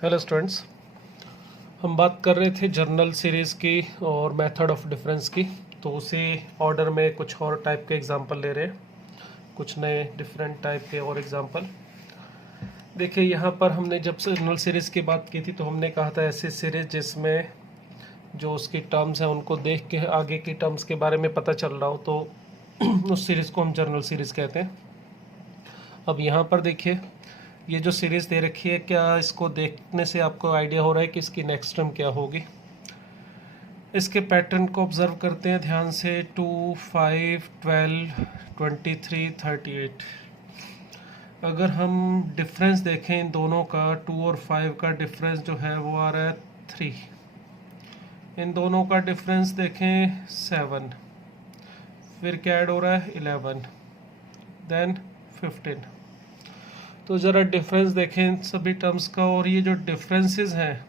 Hello students, हम बात कर रहे थे जर्नल सीरीज़ की और मेथड ऑफ डिफरेंस की। तो उसी ऑर्डर में कुछ और टाइप के एग्जांपल ले रहे हैं, कुछ नए डिफरेंट टाइप के और एग्जांपल। देखिए यहाँ पर हमने जब जर्नल सीरीज़ की बात की थी तो हमने कहा था ऐसी सीरीज़ जिसमें जो उसकी टर्म्स हैं उनको देख के आगे की टर्म्स के बारे में पता चल रहा हो, तो उस सीरीज़ को हम जर्नल सीरीज़ कहते हैं। अब यहाँ पर देखिए ये जो सीरीज़ दे रखी है, क्या इसको देखने से आपको आइडिया हो रहा है कि इसकी नेक्स्ट टर्म क्या होगी? इसके पैटर्न को ऑब्जर्व करते हैं ध्यान से। 2, 5, 12, 23, 38। अगर हम डिफरेंस देखें इन दोनों का, 2 और 5 का डिफरेंस जो है वो आ रहा है 3। इन दोनों का डिफरेंस देखें 7, फिर क्या ऐड हो रहा है 11, देन 15। तो ज़रा डिफरेंस देखें सभी टर्म्स का, और ये जो डिफरेंसेस हैं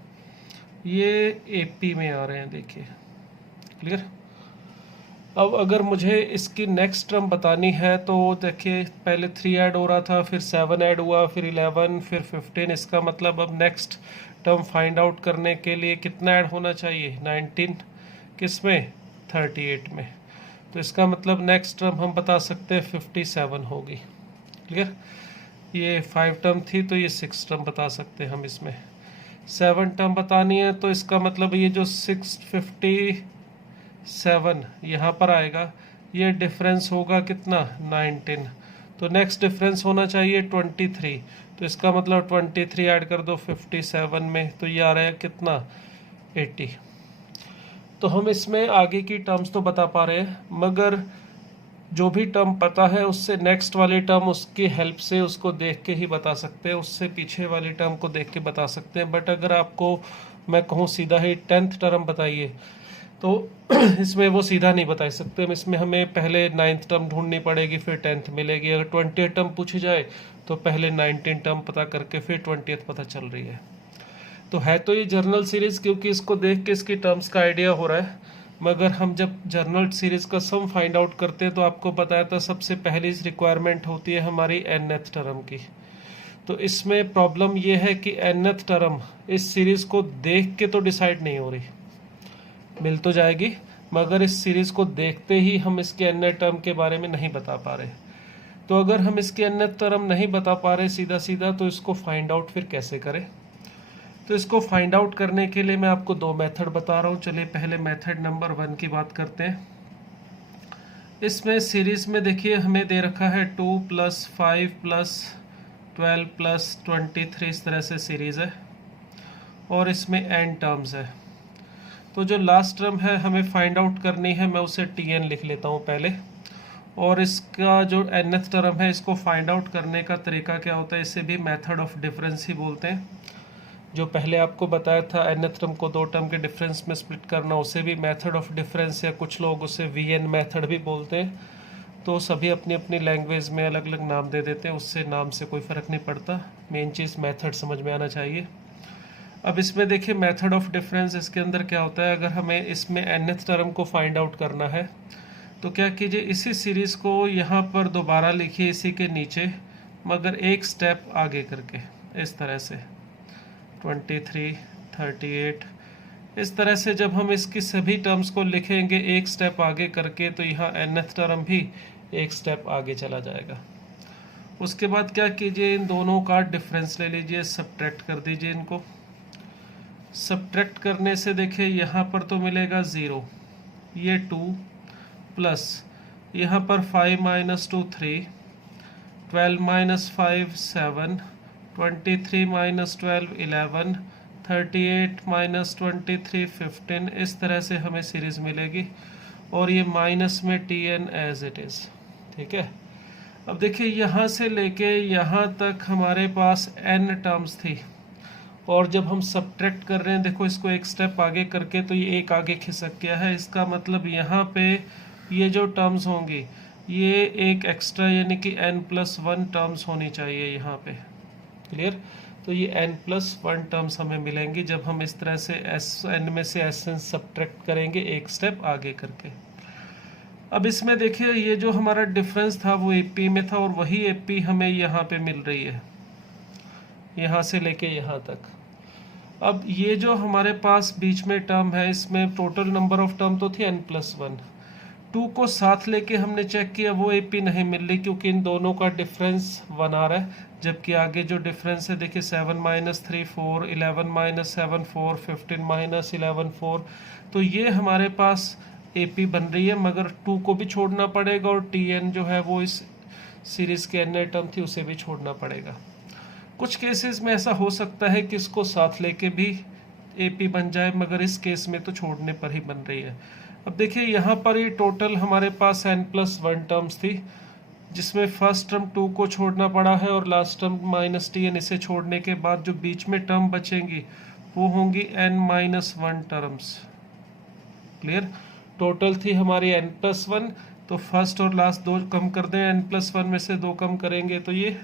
ये एपी में आ रहे हैं, देखिए क्लियर। अब अगर मुझे इसकी नेक्स्ट टर्म बतानी है तो देखिए पहले 3 ऐड हो रहा था, फिर 7 ऐड हुआ, फिर 11, फिर 15। इसका मतलब अब नेक्स्ट टर्म फाइंड आउट करने के लिए कितना ऐड होना चाहिए? 19। किस में? 38 में। तो इसका मतलब नेक्स्ट टर्म हम बता सकते हैं 57 होगी। क्लियर। ये 5 टर्म थी तो ये 6 टर्म बता सकते हैं हम इसमें। 7 टर्म बतानी है तो इसका मतलब ये जो 657 यहाँ पर आएगा, ये डिफरेंस होगा कितना? 19। तो नेक्स्ट डिफरेंस होना चाहिए 23। तो इसका मतलब 23 ऐड कर दो 57 में, तो ये आ रहा है कितना? 80। तो हम इसमें आगे की टर्म्स तो बता पा रहे हैं, मगर जो भी टर्म पता है उससे नेक्स्ट वाली टर्म उसकी हेल्प से उसको देख के ही बता सकते हैं, उससे पीछे वाली टर्म को देख के बता सकते हैं। बट अगर आपको मैं कहूँ सीधा ही 10th टर्म बताइए तो इसमें वो सीधा नहीं बता सकते हम। इसमें हमें पहले 9th टर्म ढूंढनी पड़ेगी, फिर 10th मिलेगी। अगर 20th टर्म पूछी जाए तो पहले 19 टर्म पता करके फिर 20th पता चल रही है। तो है तो ये जर्नल सीरीज़, क्योंकि इसको देख के इसकी टर्म्स का आइडिया हो रहा है। मगर हम जब जर्नल सीरीज़ का सम फाइंड आउट करते हैं तो आपको बताया था सबसे पहली रिक्वायरमेंट होती है हमारी nth टर्म की। तो इसमें प्रॉब्लम ये है कि nth टर्म इस सीरीज़ को देख के तो डिसाइड नहीं हो रही, मिल तो जाएगी मगर इस सीरीज़ को देखते ही हम इसके nth टर्म के बारे में नहीं बता पा रहे। तो अगर हम इसके nth टर्म नहीं बता पा रहे सीधा सीधा, तो इसको फाइंड आउट फिर कैसे करें? तो इसको फाइंड आउट करने के लिए मैं आपको 2 मेथड बता रहा हूँ। चलिए पहले मेथड नंबर 1 की बात करते हैं। इसमें सीरीज में देखिए हमें दे रखा है 2 + 5 + 12 + 23, इस तरह से सीरीज है और इसमें n टर्म्स है। तो जो लास्ट टर्म है हमें फाइंड आउट करनी है, मैं उसे tn लिख लेता हूँ पहले। और इसका जो nth टर्म है इसको फाइंड आउट करने का तरीका क्या होता है? इसे भी मेथड ऑफ डिफरेंस ही बोलते हैं। जो पहले आपको बताया था nth टर्म को 2 टर्म के डिफरेंस में स्प्लिट करना, उसे भी मेथड ऑफ डिफरेंस, या कुछ लोग उसे वीएन मेथड भी बोलते हैं। तो सभी अपनी अपनी लैंग्वेज में अलग अलग नाम दे देते हैं, उससे नाम से कोई फ़र्क नहीं पड़ता, मेन चीज़ मेथड समझ में आना चाहिए। अब इसमें देखिए मेथड ऑफ डिफरेंस, इसके अंदर क्या होता है? अगर हमें इसमें nth टर्म को फाइंड आउट करना है तो क्या कीजिए, इसी सीरीज़ को यहाँ पर दोबारा लिखिए इसी के नीचे, मगर एक स्टेप आगे करके, इस तरह से 23, 38। इस तरह से जब हम इसकी सभी टर्म्स को लिखेंगे एक स्टेप आगे करके, तो यहाँ nth टर्म भी एक स्टेप आगे चला जाएगा। उसके बाद क्या कीजिए, इन दोनों का डिफरेंस ले लीजिए, सब्ट्रैक्ट कर दीजिए इनको। सब्ट्रैक्ट करने से देखिए यहाँ पर तो मिलेगा 0, ये 2 प्लस यहाँ पर 5 - 2 3, 12 - 5 7, 23 - 12 11, 38 - 23 15। इस तरह से हमें सीरीज मिलेगी और ये माइनस में tn एज इट इज़। ठीक है। अब देखिए यहाँ से लेके यहाँ तक हमारे पास n टर्म्स थी, और जब हम सब्ट्रैक्ट कर रहे हैं देखो इसको एक स्टेप आगे करके, तो ये एक आगे खिसक गया है। इसका मतलब यहाँ पे ये जो टर्म्स होंगी ये एक एक्स्ट्रा, यानी कि n+1 टर्म्स होनी चाहिए यहाँ पे। क्लियर। तो ये n+1 टर्म्स हमें मिलेंगी जब हम इस तरह से n में से Sn सब्ट्रैक्ट करेंगे एक स्टेप आगे करके। अब इसमें देखिए ये जो हमारा डिफरेंस था वो AP में था, और वही AP हमें यहाँ पे मिल रही है, यहाँ से लेके यहाँ तक। अब ये जो हमारे पास बीच में टर्म है, इसमें टोटल नंबर ऑफ टर्म तो थी n+1। 2 को साथ लेके हमने चेक किया, वो AP नहीं मिल रही क्योंकि इन दोनों का डिफरेंस 1 आ रहा है। जबकि आगे जो डिफरेंस है देखिए 7 - 3 4, 11 - 7 4, 15 - 11 4। तो ये हमारे पास AP बन रही है, मगर 2 को भी छोड़ना पड़ेगा और TN जो है वो इस सीरीज के n टर्म थी उसे भी छोड़ना पड़ेगा। कुछ केसेस में ऐसा हो सकता है कि इसको साथ लेके भी AP बन जाए, मगर इस केस में तो छोड़ने पर ही बन रही है। अब देखिए यहाँ पर ये टोटल हमारे पास n+1 टर्म्स थी, जिसमें फर्स्ट टर्म 2 को छोड़ना पड़ा है और लास्ट टर्म -TN। इसे छोड़ने के बाद जो बीच में टर्म बचेंगी वो होंगी n-1 टर्म्स। क्लियर? टोटल थी हमारी n+1, तो फर्स्ट और लास्ट दो कम कर दें, n+1 में से 2 कम करेंगे तो ये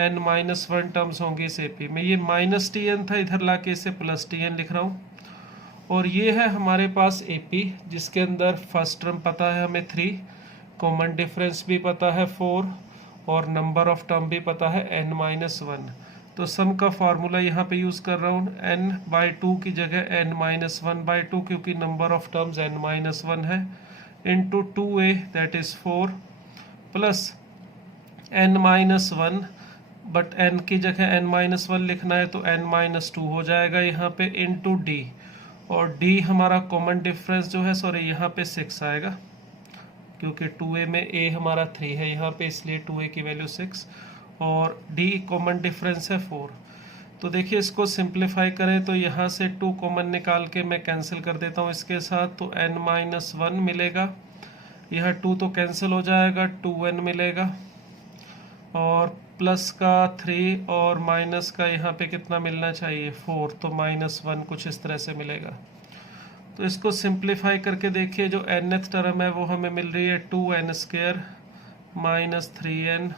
n-1 टर्म्स होंगी इस AP में। ये -TN था, इधर लाके इसे +TN लिख रहा हूँ। और ये है हमारे पास AP, जिसके अंदर फर्स्ट टर्म पता है हमें 3, कॉमन डिफरेंस भी पता है 4, और नंबर ऑफ टर्म भी पता है n-1। तो सम का फार्मूला यहाँ पे यूज़ कर रहा हूँ, n/2 की जगह n-1/2, क्योंकि नंबर ऑफ टर्म्स n-1 है, into 2a that is 4 plus n-1, but n की जगह n-1 लिखना है तो n-2 हो जाएगा यहाँ पे, इंटू d। और d हमारा कॉमन डिफरेंस जो है, सॉरी यहाँ पे 6 आएगा क्योंकि 2a में a हमारा 3 है यहाँ पे, इसलिए 2a की वैल्यू 6 और d कॉमन डिफरेंस है 4। तो देखिए इसको सिंप्लीफाई करें तो यहाँ से 2 कॉमन निकाल के मैं कैंसिल कर देता हूँ इसके साथ, तो n-1 मिलेगा। यह 2 तो कैंसिल हो जाएगा, 2n मिलेगा, और प्लस का 3 और माइनस का यहाँ पे कितना मिलना चाहिए 4, तो -1 कुछ इस तरह से मिलेगा। तो इसको सिंप्लीफाई करके देखिए, जो nth टर्म है वो हमें मिल रही है 2n² - 3n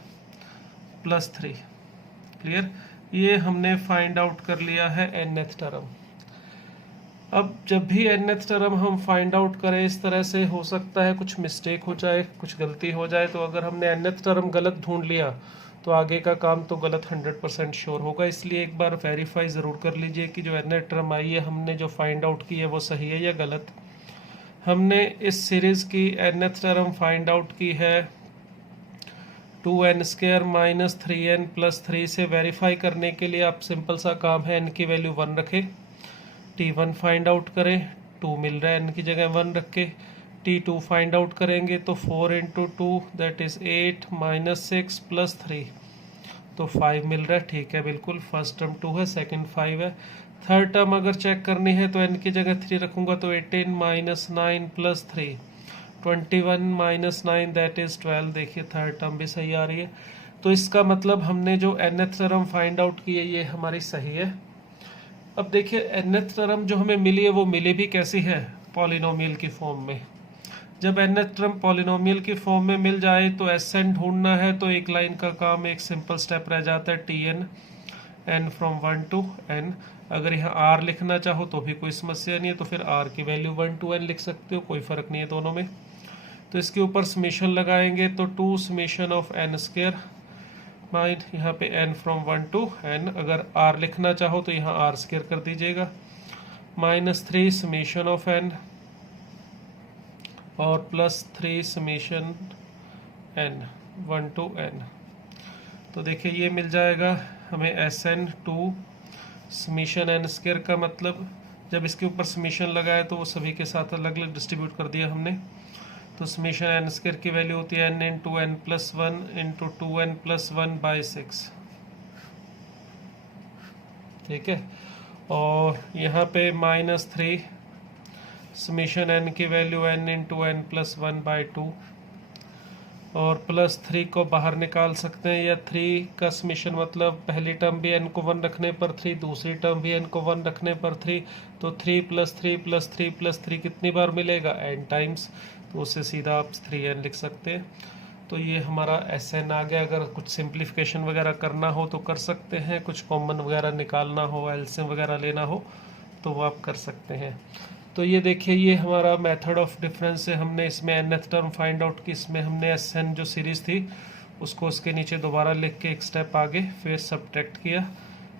+ 3। क्लियर? ये हमने फाइंड आउट कर लिया है nth टर्म। अब जब भी nth टर्म हम फाइंड आउट करें इस तरह से, हो सकता है कुछ मिस्टेक हो जाए, कुछ गलती हो जाए। तो अगर हमने nth टर्म गलत ढूंढ लिया तो आगे का काम तो गलत 100% श्योर होगा। इसलिए एक बार वेरीफाई ज़रूर कर लीजिए कि जो nth टर्म आई है हमने जो फाइंड आउट की है वो सही है या गलत। हमने इस सीरीज़ की nth टर्म फाइंड आउट की है 2n² - 3n + 3 से। वेरीफाई करने के लिए आप सिंपल सा काम है, n की वैल्यू 1 रखें, t1 फाइंड आउट करें, 2 मिल रहा है, n की जगह 1 रख के t2 फाइंड आउट करेंगे तो 4 × 2 दैट इज़ 8 - 6 + 3, तो 5 मिल रहा है। ठीक है, बिल्कुल, फर्स्ट टर्म 2 है, सेकंड 5 है। थर्ड टर्म अगर चेक करनी है तो n की जगह 3 रखूँगा तो 18 - 9 + 3, 21 - 9 दैट इज़ 12। देखिए थर्ड टर्म भी सही आ रही है। तो इसका मतलब हमने जो nth टर्म फाइंड आउट की है ये हमारी सही है। अब देखिए nth टर्म जो हमें मिली है वो मिली भी कैसी है, पॉलिनोमियल की फॉर्म में। जब nth टर्म पॉलिनोमियल की फॉर्म में मिल जाए तो Sn ढूंढना है, तो एक लाइन का काम, एक सिंपल स्टेप रह जाता है, Tn n from 1 to n। अगर यहाँ r लिखना चाहो तो भी कोई समस्या नहीं है, तो फिर r की वैल्यू 1 to n लिख सकते हो, कोई फ़र्क नहीं है दोनों में। तो इसके ऊपर समेशन लगाएंगे तो 2 समेशन ऑफ n², माइंड यहाँ पे n फ्रॉम 1 to n। अगर r लिखना चाहो तो यहाँ r² कर दीजिएगा, -3 समेशन ऑफ n और +3 समेशन n 1 to n। तो देखिए ये मिल जाएगा हमें Sn 2 समेशन n² का मतलब जब इसके ऊपर समेशन लगाए तो वो सभी के साथ अलग अलग डिस्ट्रीब्यूट कर दिया हमने। तो समेशन n² की वैल्यू होती है n × n + 1 × 2n + 1/6। ठीक है, और यहाँ पे -3 समेशन n की वैल्यू n × n + 1/2, और +3 को बाहर निकाल सकते हैं, या 3 का समेशन मतलब पहली टर्म भी n को 1 रखने पर 3, दूसरी टर्म भी n को 1 रखने पर 3, तो 3 + 3 + 3 + 3 कितनी बार मिलेगा, n टाइम्स। तो उससे सीधा आप 3n लिख सकते हैं। तो ये हमारा Sn आ गया। अगर कुछ सिंप्लीफिकेशन वगैरह करना हो तो कर सकते हैं, कुछ कॉमन वगैरह निकालना हो, एलसीएम वगैरह लेना हो तो वो आप कर सकते हैं। तो ये देखिए ये हमारा मेथड ऑफ डिफरेंस है। हमने इसमें nth टर्म फाइंड आउट की, इसमें हमने Sn जो सीरीज़ थी उसको उसके नीचे दोबारा लिख के एक स्टेप आगे फिर सब्ट्रैक्ट किया।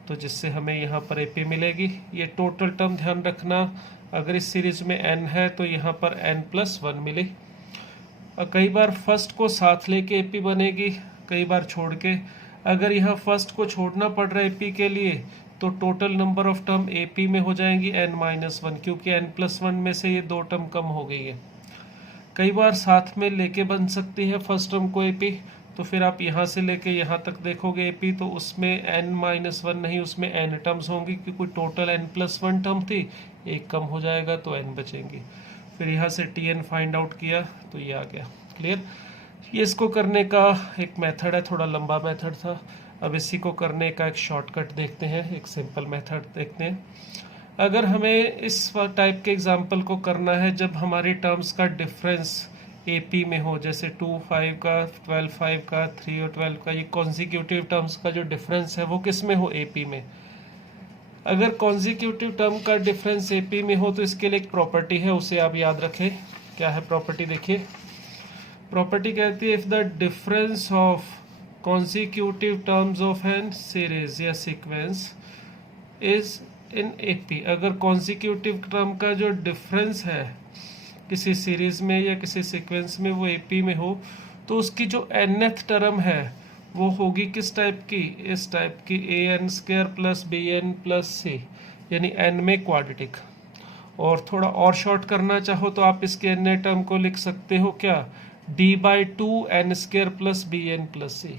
तो जिससे हमें यहाँ पर AP मिलेगी। ये टोटल टर्म ध्यान रखना, अगर इस सीरीज में n है तो यहाँ पर n+1 मिले। कई बार फर्स्ट को साथ लेके AP बनेगी, कई बार छोड़ के। अगर यहाँ फर्स्ट को छोड़ना पड़ रहा है AP के लिए तो total number of term AP में हो जाएंगी n-1, क्योंकि n+1 में से ये 2 टर्म कम हो गई है। कई बार साथ में लेके बन सकती है फर्स्ट टर्म को AP, तो फिर आप यहाँ से लेके यहाँ तक देखोगे AP, तो उसमें n-1 नहीं, उसमें n टर्म्स होंगी, क्योंकि टोटल n+1 टर्म थी, एक कम हो जाएगा तो n बचेंगी। फिर यहाँ से Tn फाइंड आउट किया तो ये आ गया। क्लियर? ये इसको करने का एक मेथड है, थोड़ा लंबा मेथड था। अब इसी को करने का एक शॉर्टकट देखते हैं, एक सिंपल मेथड देखते हैं। अगर हमें इस टाइप के एग्जांपल को करना है जब हमारी टर्म्स का डिफरेंस AP में हो, जैसे 2-5 का, 12-5 का, 3 और 12 का, ये कॉन्जिक्यूटिव टर्म्स का जो डिफरेंस है वो किस में हो? AP में। अगर कॉन्जिक्यूटिव टर्म का डिफरेंस AP में हो तो इसके लिए एक प्रॉपर्टी है, उसे आप याद रखें। क्या है प्रॉपर्टी? देखिए, प्रॉपर्टी कहती है if the difference of consecutive terms of an series या सीक्वेंस इज इन AP, अगर कॉन्जिक्यूटिव टर्म का जो डिफरेंस है किसी सीरीज में या किसी सीक्वेंस में वो AP में हो, तो उसकी जो nth टर्म है वो होगी किस टाइप की? इस टाइप की, an² + bn + c, यानी n में क्वाड्रेटिक। और थोड़ा और शॉर्ट करना चाहो तो आप इसके n टर्म को लिख सकते हो क्या? d/2 n² + bn + c।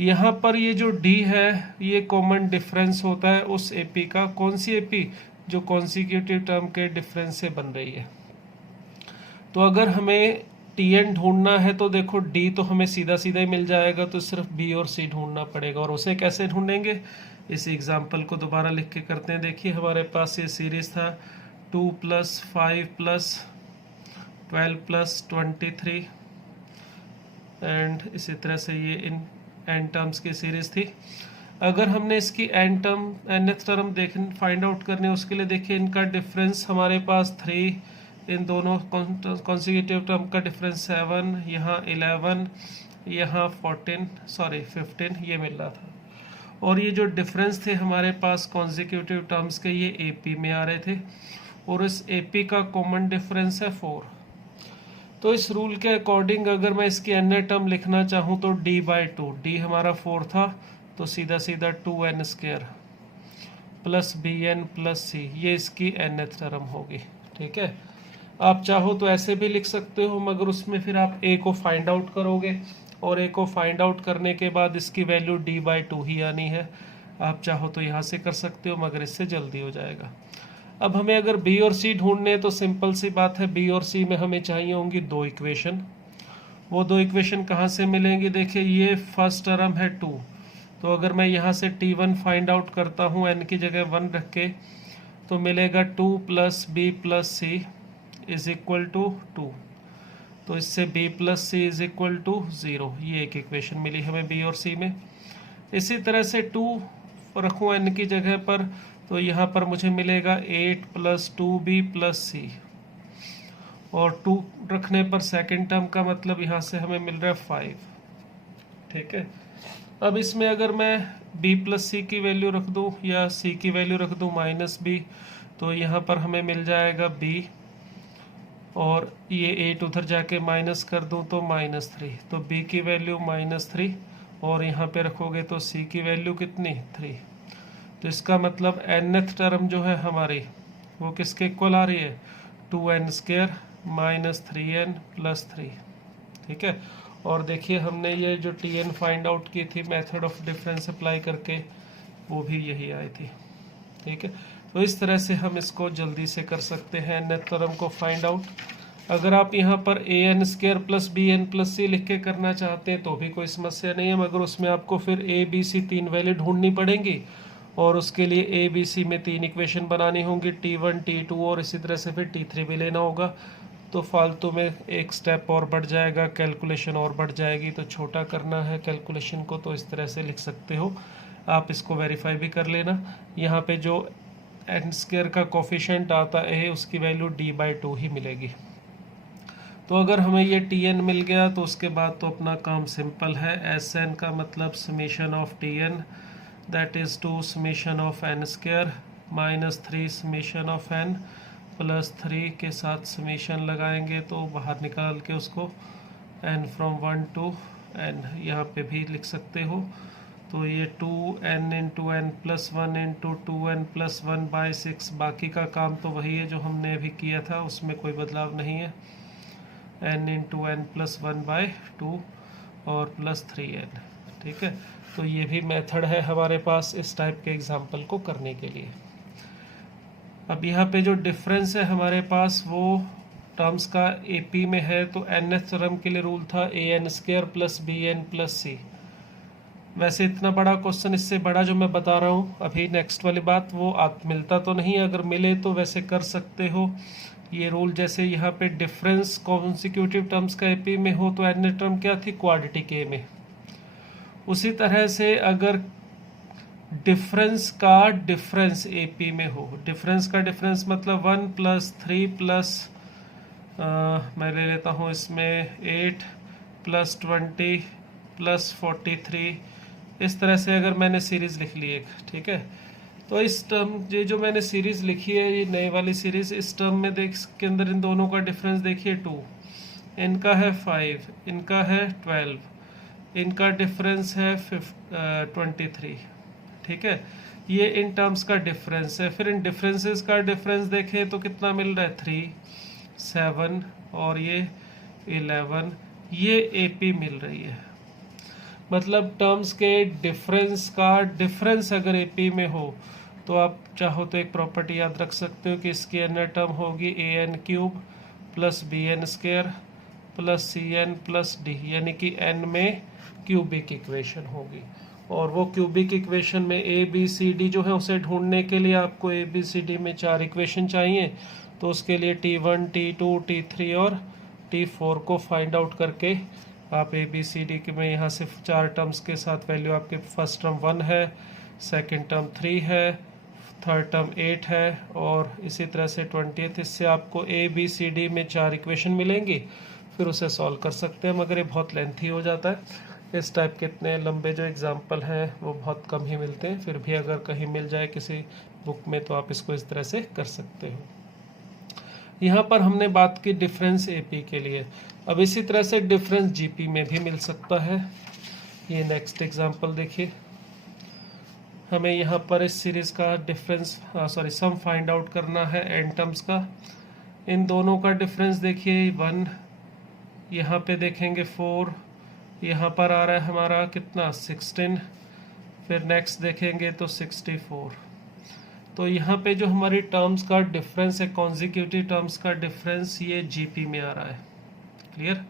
यहाँ पर ये जो d है ये कॉमन डिफरेंस होता है उस AP का। कौन सी AP? जो कॉन्जिक्यूटिव टर्म के डिफरेंस से बन रही है। तो अगर हमें Tn ढूंढना है तो देखो d तो हमें सीधा सीधा ही मिल जाएगा, तो सिर्फ b और c ढूंढना पड़ेगा। और उसे कैसे ढूंढेंगे? इस एग्जांपल को दोबारा लिख के करते हैं। देखिए, हमारे पास ये सीरीज था 2 + 5 + 12 + 23, एंड इसी तरह से ये इन n टर्म्स की सीरीज थी। अगर हमने इसकी nth टर्म फाइंड आउट करने, उसके लिए देखिए इनका डिफरेंस हमारे पास 3, इन दोनों कॉन्जिक्यूटिव टर्म का डिफरेंस 7, यहाँ 11, यहाँ 15 ये मिल रहा था। और ये जो डिफरेंस थे हमारे पास कॉन्जिक्यूटिव टर्म्स के, ये AP में आ रहे थे, और इस AP का कॉमन डिफरेंस है 4। तो इस रूल के अकॉर्डिंग अगर मैं इसकी n टर्म लिखना चाहूँ तो d/2, d हमारा 4 था, तो सीधा सीधा 2n² + bn + c, ये इसकी nth टर्म होगी। ठीक है, आप चाहो तो ऐसे भी लिख सकते हो, मगर उसमें फिर आप a को फाइंड आउट करोगे, और a को फाइंड आउट करने के बाद इसकी वैल्यू d/2 ही आनी है। आप चाहो तो यहाँ से कर सकते हो, मगर इससे जल्दी हो जाएगा। अब हमें अगर b और c ढूंढने, तो सिंपल सी बात है, b और c में हमें चाहिए होंगी 2 इक्वेशन। वो 2 इक्वेशन कहाँ से मिलेंगी? देखिए, ये फर्स्ट टर्म है 2, तो अगर मैं यहाँ से T1 फाइंड आउट करता हूँ n की जगह 1 रख के, तो मिलेगा 2 + b + c = 2। तो इससे b + c = 0। ये एक इक्वेशन मिली हमें b और c में। इसी तरह से 2 रखूँ n की जगह पर, तो यहाँ पर मुझे मिलेगा 8 + 2b + c, और 2 रखने पर सेकंड टर्म का मतलब यहाँ से हमें मिल रहा है 5। ठीक है, अब इसमें अगर मैं b + c की वैल्यू रख दूँ या c की वैल्यू रख दूँ -b, तो यहाँ पर हमें मिल जाएगा b, और ये 8 उधर जाके माइनस कर दूँ तो -3, तो b की वैल्यू -3, और यहाँ पे रखोगे तो c की वैल्यू कितनी? 3। तो इसका मतलब nth टर्म जो है हमारी वो किसके इक्वल आ रही है? 2n² - 3n + 3। ठीक है, और देखिए हमने ये जो Tn फाइंड आउट की थी मेथड ऑफ डिफरेंस अप्लाई करके, वो भी यही आई थी। ठीक है, तो इस तरह से हम इसको जल्दी से कर सकते हैं nth टर्म को फाइंड आउट। अगर आप यहाँ पर an² + bn + c लिख के करना चाहते हैं तो भी कोई समस्या नहीं है, मगर उसमें आपको फिर a b c 3 वैल्यू ढूंढनी पड़ेंगी, और उसके लिए a b c में 3 इक्वेशन बनानी होंगी, T1 T2 और इसी तरह से फिर T3 भी लेना होगा। तो फालतू में एक स्टेप और बढ़ जाएगा, कैलकुलेशन और बढ़ जाएगी। तो छोटा करना है कैलकुलेशन को तो इस तरह से लिख सकते हो। आप इसको वेरीफाई भी कर लेना। यहाँ पे जो n² का कोफिशिएंट आता है उसकी वैल्यू d/2 ही मिलेगी। तो अगर हमें ये Tn मिल गया तो उसके बाद तो अपना काम सिंपल है। Sn का मतलब summation of Tn that is 2 summation of n square minus 3 summation of n plus 3 के साथ समेशन लगाएंगे तो बाहर निकाल के उसको n फ्रॉम 1 टू n यहाँ पे भी लिख सकते हो। तो ये 2n into n plus 1 into 2n plus 1 by 6, बाकी का काम तो वही है जो हमने अभी किया था, उसमें कोई बदलाव नहीं है। n into n plus 1 by 2 और प्लस 3n। ठीक है, तो ये भी मेथड है हमारे पास इस टाइप के एग्जाम्पल को करने के लिए। अब यहाँ पे जो डिफरेंस है हमारे पास वो टर्म्स का AP में है, तो nth टर्म के लिए रूल था an square plus bn plus c। वैसे इतना बड़ा क्वेश्चन, इससे बड़ा जो मैं बता रहा हूँ अभी नेक्स्ट वाली बात, वो आप मिलता तो नहीं, अगर मिले तो वैसे कर सकते हो ये रूल। जैसे यहाँ पे डिफरेंस कॉन्सिक्यूटिव टर्म्स का AP में हो तो nth टर्म क्या थी, क्वाड्रेटिक A में। उसी तरह से अगर डिफरेंस का डिफरेंस AP में हो, डिफरेंस का डिफरेंस मतलब 1 प्लस 3 प्लस मैं ले लेता हूँ इसमें 8 प्लस 20 प्लस 43, इस तरह से अगर मैंने सीरीज़ लिख ली एक, ठीक है। तो इस टर्म ये जो मैंने सीरीज़ लिखी है, ये नई वाली सीरीज़, इस टर्म में देख के अंदर इन दोनों का डिफरेंस देखिए 2, इनका है 5, इनका है 12, इनका डिफरेंस है 23। ठीक है, ये इन टर्म्स का डिफरेंस है। फिर इन डिफरेंसेस का डिफरेंस देखें तो कितना मिल रहा है, 3, 7 और ये 11, ये AP मिल रही है। मतलब टर्म्स के डिफरेंस का डिफरेंस अगर AP में हो तो आप चाहो तो एक प्रॉपर्टी याद रख सकते हो कि इसकी अन्य टर्म होगी an cube plus bn square plus cn plus d, यानी कि n में क्यूबिक इक्वेशन होगी। और वो क्यूबिक इक्वेशन में ABCD जो है उसे ढूंढने के लिए आपको ABCD में 4 इक्वेशन चाहिए, तो उसके लिए T1 T2 T3 और T4 को फाइंड आउट करके आप ABCD के में यहाँ से 4 टर्म्स के साथ वैल्यू आपके फर्स्ट टर्म 1 है, सेकंड टर्म 3 है, थर्ड टर्म 8 है और इसी तरह से 20th, इससे आपको ABCD में 4 इक्वेशन मिलेंगी। फिर उसे सॉल्व कर सकते हैं, मगर ये बहुत लेंथी हो जाता है। इस टाइप के इतने लंबे जो एग्जाम्पल हैं वो बहुत कम ही मिलते हैं, फिर भी अगर कहीं मिल जाए किसी बुक में तो आप इसको इस तरह से कर सकते हो। यहाँ पर हमने बात की डिफरेंस AP के लिए। अब इसी तरह से डिफरेंस GP में भी मिल सकता है। ये नेक्स्ट एग्जाम्पल देखिए, हमें यहाँ पर इस सीरीज का डिफरेंस सम फाइंड आउट करना है n टर्म्स का। इन दोनों का डिफरेंस देखिए 1, यहाँ पे देखेंगे 4, यहाँ पर आ रहा है हमारा कितना 16, फिर नेक्स्ट देखेंगे तो 64। तो यहाँ पे जो हमारी टर्म्स का डिफरेंस है, कॉन्जिक्यूटिव टर्म्स का डिफरेंस, ये GP में आ रहा है। क्लियर?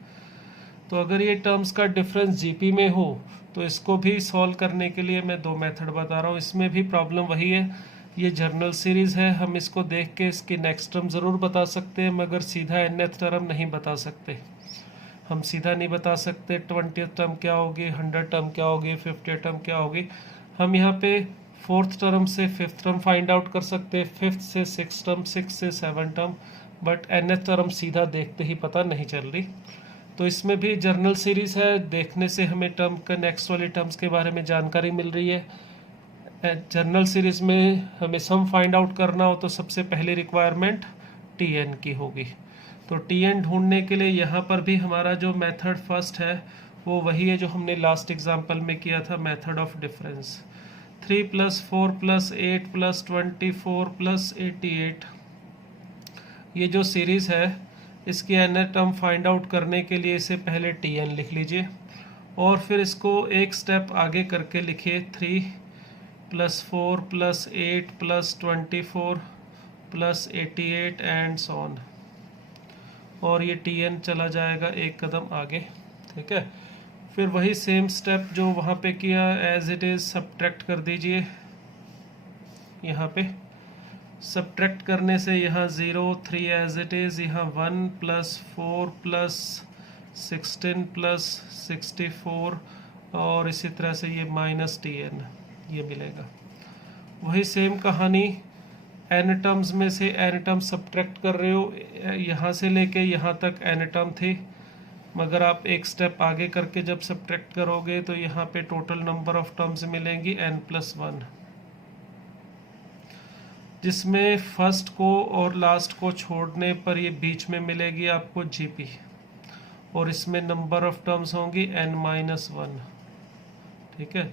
तो अगर ये टर्म्स का डिफरेंस GP में हो तो इसको भी सॉल्व करने के लिए मैं 2 मेथड बता रहा हूँ। इसमें भी प्रॉब्लम वही है, ये जर्नल सीरीज है, हम इसको देख के इसकी नेक्स्ट टर्म ज़रूर बता सकते हैं, मगर सीधा nth टर्म नहीं बता सकते। हम सीधा नहीं बता सकते 20th टर्म क्या होगी, 100 टर्म क्या होगी, 50 टर्म क्या होगी। हम यहाँ पे 4th टर्म से 5th टर्म फाइंड आउट कर सकते हैं, 5th से 6th टर्म, 6th से 7th term, but nth term सीधा देखते ही पता नहीं चल रही। तो इसमें भी जर्नल सीरीज है, देखने से हमें टर्म का नेक्स्ट वाली टर्म्स के बारे में जानकारी मिल रही है। जर्नल सीरीज में हमें सम फाइंड आउट करना हो तो सबसे पहली रिक्वायरमेंट Tn की होगी। तो Tn ढूंढने के लिए यहाँ पर भी हमारा जो मेथड फर्स्ट है वो वही है जो हमने लास्ट एग्जाम्पल में किया था, मेथड ऑफ डिफरेंस। 3 + 4 + 8 + 24 + 88, ये जो सीरीज़ है इसकी nth टर्म फाइंड आउट करने के लिए इसे पहले Tn लिख लीजिए और फिर इसको एक स्टेप आगे करके लिखिए 3 + 4 + 8 + 24 + 88 एंड सो ऑन, और ये Tn चला जाएगा एक कदम आगे। ठीक है, फिर वही सेम स्टेप जो वहाँ पे किया एज इट इज़ सब्ट्रैक्ट कर दीजिए। यहाँ पे सब्ट्रैक्ट करने से यहाँ 0, 3 एज इट इज़, यहाँ 1 + 4 + 16 + 64 और इसी तरह से ये -Tn ये मिलेगा। वही सेम कहानी n टर्म्स में से n टर्म सब्ट्रैक्ट कर रहे हो, यहाँ से लेके यहाँ तक n टर्म थे, मगर आप एक स्टेप आगे करके जब सब्ट्रैक्ट करोगे तो यहाँ पे टोटल नंबर ऑफ टर्म्स मिलेंगी n+1, जिसमें फर्स्ट को और लास्ट को छोड़ने पर ये बीच में मिलेगी आपको जीपी, और इसमें नंबर ऑफ टर्म्स होंगी n-1। ठीक है,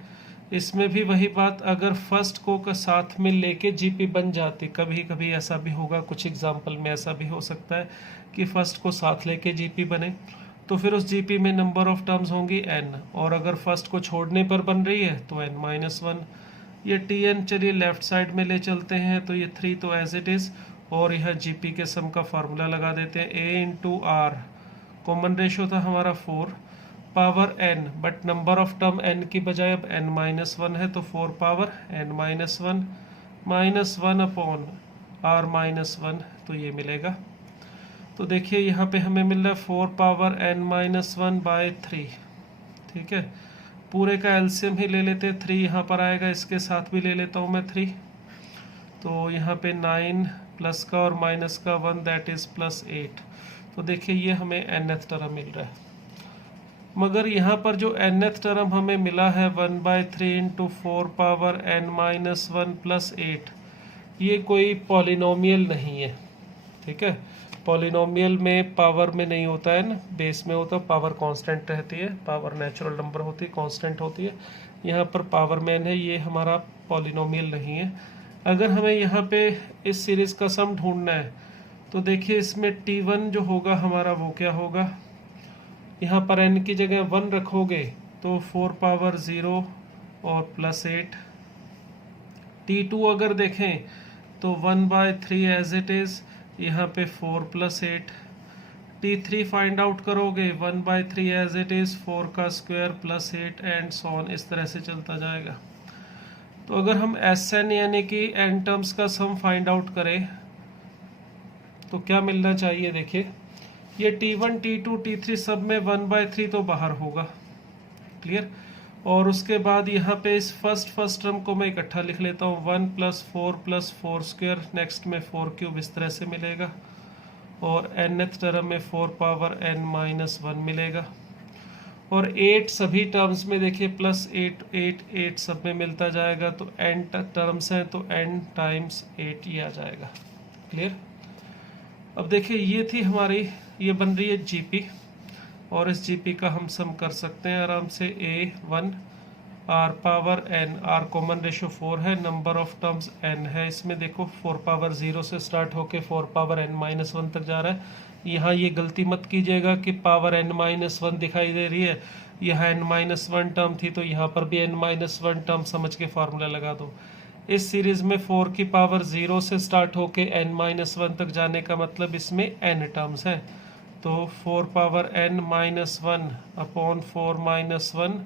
इसमें भी वही बात, अगर फर्स्ट को का साथ में लेके जीपी बन जाती, कभी कभी ऐसा भी होगा, कुछ एग्जाम्पल में ऐसा भी हो सकता है कि फर्स्ट को साथ लेके जीपी बने, तो फिर उस जीपी में नंबर ऑफ टर्म्स होंगी n, और अगर फर्स्ट को छोड़ने पर बन रही है तो n-1। ये tn चलिए लेफ्ट साइड में ले चलते हैं, तो ये 3 तो एज इट इज़, और यह जीपी के सम का फार्मूला लगा देते हैं, a × r, कॉमन रेशो था हमारा 4 power n, but number of term n की बजाय अब n-1 है, तो 4 पावर n-1 -1 अपॉन r-1, तो ये मिलेगा। तो देखिए यहाँ पे हमें मिल रहा है 4 पावर n-1/3। ठीक है, पूरे का एलसीएम ही ले लेते हैं, 3 यहाँ पर आएगा, इसके साथ भी ले लेता हूँ मैं 3, तो यहाँ पे 9 प्लस का और माइनस का 1, दैट इज +8। तो देखिए ये हमें nth टर्म मिल रहा है, मगर यहाँ पर जो nth टर्म हमें मिला है 1/3 × 4 पावर n-1 + 8, ये कोई पॉलिनोमियल नहीं है। ठीक है, पॉलिनोमियल में पावर में नहीं होता है ना, बेस में होता है, पावर कांस्टेंट रहती है, पावर नेचुरल नंबर होती है, कांस्टेंट होती है। यहाँ पर पावर मैन है, ये हमारा पॉलिनोमियल नहीं है। अगर हमें यहाँ पे इस सीरीज़ का सम ढूंढना है तो देखिए इसमें t1 जो होगा हमारा वो क्या होगा, यहाँ पर n की जगह 1 रखोगे तो 4 पावर 0 और +8। t2 अगर देखें तो 1/3 एज इट इज़, यहाँ पे 4 + 8। t3 फाइंड आउट करोगे 1/3 एज इट इज़, 4 का स्क्वायर +8 एंड सो ऑन, इस तरह से चलता जाएगा। तो अगर हम Sn यानी कि n टर्म्स का सम फाइंड आउट करें तो क्या मिलना चाहिए, देखिए ये t1 t2 t3 सब में 1/3 तो बाहर होगा, क्लियर। और उसके बाद यहाँ पे इस फर्स्ट टर्म को मैं इकट्ठा लिख लेता हूँ, 1 + 4 + 4², नेक्स्ट में 4³ इस तरह से मिलेगा, और nth टर्म में 4 पावर n-1 मिलेगा, और 8 सभी टर्म्स में देखिए +8 8 8 सब में मिलता जाएगा, तो n टर्म्स हैं तो n × 8 ही आ जाएगा, क्लियर। अब देखिए ये थी हमारी, ये बन रही है जीपी, और इस जीपी का हम सम कर सकते हैं आराम से, a1 r power n, r common ratio 4 है, नंबर ऑफ टर्म्स n है, इसमें देखो 4 पावर 0 से स्टार्ट होके 4 पावर n-1 तक जा रहा है। यहाँ ये गलती मत कीजिएगा कि पावर n-1 दिखाई दे रही है, यहाँ n-1 टर्म थी तो यहाँ पर भी n-1 टर्म समझ के फार्मूला लगा दो। इस सीरीज में 4 की पावर 0 से स्टार्ट होके n-1 तक जाने का मतलब इसमें n टर्म्स हैं, तो 4 पावर n-1 अपॉन 4-1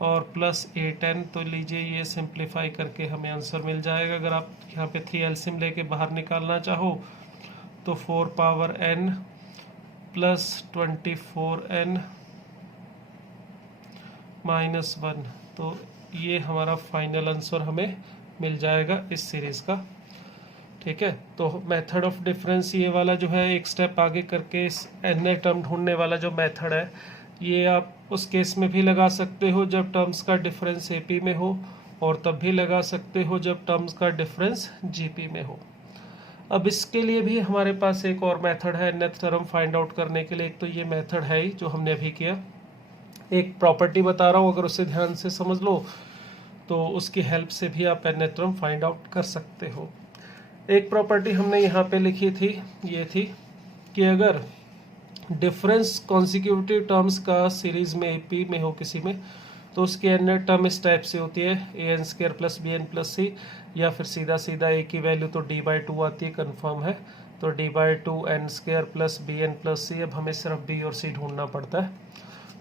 और +8n, तो लीजिए ये सिंप्लीफाई करके हमें आंसर मिल जाएगा। अगर आप यहाँ पे 3 एलसीएम लेके बाहर निकालना चाहो तो 4 पावर n + 24n -1, तो ये हमारा फाइनल आंसर हमें मिल जाएगा इस सीरीज़ का। ठीक है, तो मेथड ऑफ डिफरेंस ये वाला जो है, एक स्टेप आगे करके इस n टर्म ढूंढने वाला जो मेथड है, ये आप उस केस में भी लगा सकते हो जब टर्म्स का डिफरेंस AP में हो, और तब भी लगा सकते हो जब टर्म्स का डिफरेंस GP में हो। अब इसके लिए भी हमारे पास एक और मेथड है nth टर्म फाइंड आउट करने के लिए। एक तो ये मेथड है ही जो हमने अभी किया, एक प्रॉपर्टी बता रहा हूँ, अगर उसे ध्यान से समझ लो तो उसकी हेल्प से भी आप nth टर्म फाइंड आउट कर सकते हो। एक प्रॉपर्टी हमने यहाँ पे लिखी थी, ये थी कि अगर डिफरेंस कॉन्सिक्यूटिव टर्म्स का सीरीज में AP में हो किसी में, तो उसकी nth टर्म इस टाइप से होती है, an² + bn + c, या फिर सीधा सीधा a की वैल्यू तो d/2 आती है, कंफर्म है, तो d/2 n² + bn + c। अब हमें सिर्फ b और c ढूंढना पड़ता है।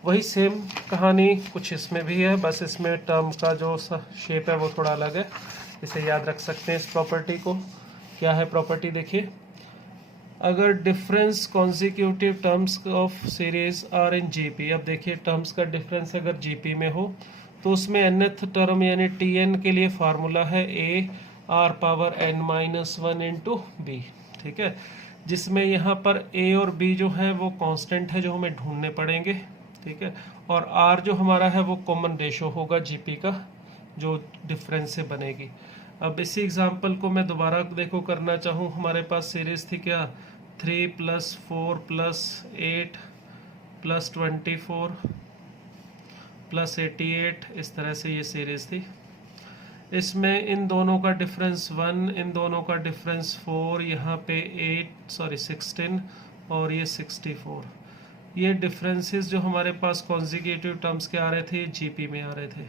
वही सेम कहानी कुछ इसमें भी है, बस इसमें टर्म का जो शेप है वो थोड़ा अलग है, इसे याद रख सकते हैं इस प्रॉपर्टी को। क्या है प्रॉपर्टी, देखिए, अगर difference consecutive terms of series are in GP, अब देखिए टर्म्स का डिफरेंस अगर जीपी में हो तो उसमें nth टर्म यानी tn के लिए फार्मूला है a r power n-1 × b। ठीक है, जिसमें यहाँ पर ए और बी जो है वो कांस्टेंट है जो हमें ढूंढने पड़ेंगे, ठीक है। और आर जो हमारा है वो कॉमन रेशो होगा जीपी का जो डिफरेंस से बनेगी। अब इसी एग्जांपल को मैं दोबारा देखो करना चाहूँ, हमारे पास सीरीज थी क्या 3 + 4 + 8 + 24 + 88, इस तरह से ये सीरीज थी। इसमें इन दोनों का डिफरेंस 1, इन दोनों का डिफरेंस 4, यहाँ पे 16 और ये 64। ये डिफरेंसेस जो हमारे पास कॉन्जिक्यूटिव टर्म्स के आ रहे थे जीपी में आ रहे थे,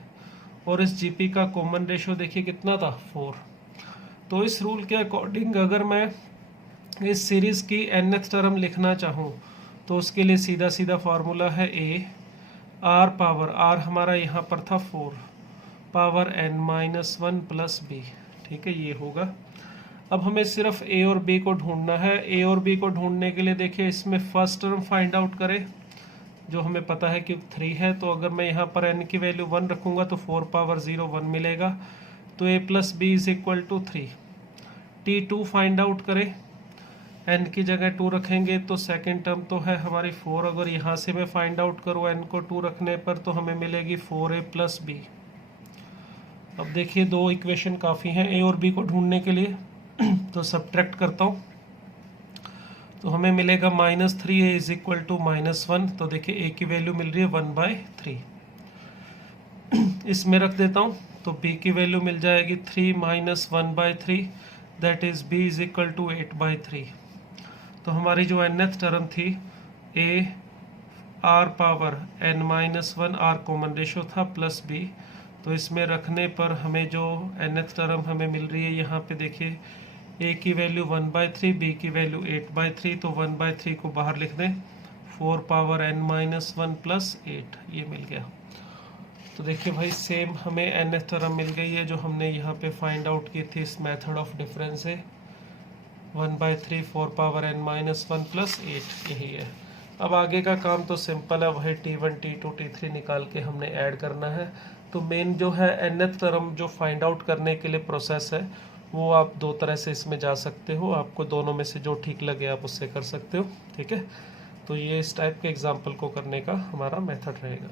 और इस जीपी का कॉमन रेशो देखिए कितना था 4। तो इस रूल के अकॉर्डिंग अगर मैं इस सीरीज की nth टर्म लिखना चाहूँ तो उसके लिए सीधा सीधा फार्मूला है a r पावर r हमारा यहाँ पर था 4 पावर n-1 + b, ठीक है, ये होगा। अब हमें सिर्फ a और b को ढूंढना है। a और b को ढूंढने के लिए देखिए इसमें फर्स्ट टर्म फाइंड आउट करें जो हमें पता है कि 3 है, तो अगर मैं यहाँ पर n की वैल्यू 1 रखूँगा तो 4 पावर 0 1 मिलेगा, तो a + b = 3। t2 find out करें, n की जगह 2 रखेंगे तो सेकंड टर्म तो है हमारी 4, अगर यहाँ से मैं फाइंड आउट करूँ n को 2 रखने पर तो हमें मिलेगी 4a + b। अब देखिए दो इक्वेशन काफ़ी हैं a और b को ढूंढने के लिए, तो सब्ट्रैक्ट करता हूँ तो हमें मिलेगा -3a = -1। तो देखिए a की वैल्यू मिल रही है 1/3, इसमें रख देता हूँ तो b की वैल्यू मिल जाएगी 3 - 1/3, दैट इज b = 8/3। तो हमारी जो nth टर्म थी a r power n-1 r common ratio था प्लस b, तो इसमें रखने पर हमें जो nth टर्म हमें मिल रही है यहाँ पे देखिए a की वैल्यू 1/3, b की वैल्यू 8/3, तो 1/3 को बाहर लिख दें, 4 पावर n-1 + 8, ये मिल गया। तो देखिए भाई सेम हमें nth टर्म मिल गई है जो हमने यहाँ पे फाइंड आउट की थी इस मेथड ऑफ डिफरेंस से, 1/3 4 पावर n-1 + 8, यही है। अब आगे का काम तो सिंपल है, वही t1 t2 t3 निकाल के हमने ऐड करना है। तो मेन जो है nth टर्म जो फाइंड आउट करने के लिए प्रोसेस है वो आप दो तरह से इसमें जा सकते हो, आपको दोनों में से जो ठीक लगे आप उससे कर सकते हो, ठीक है। तो ये इस टाइप के एग्जाम्पल को करने का हमारा मेथड रहेगा।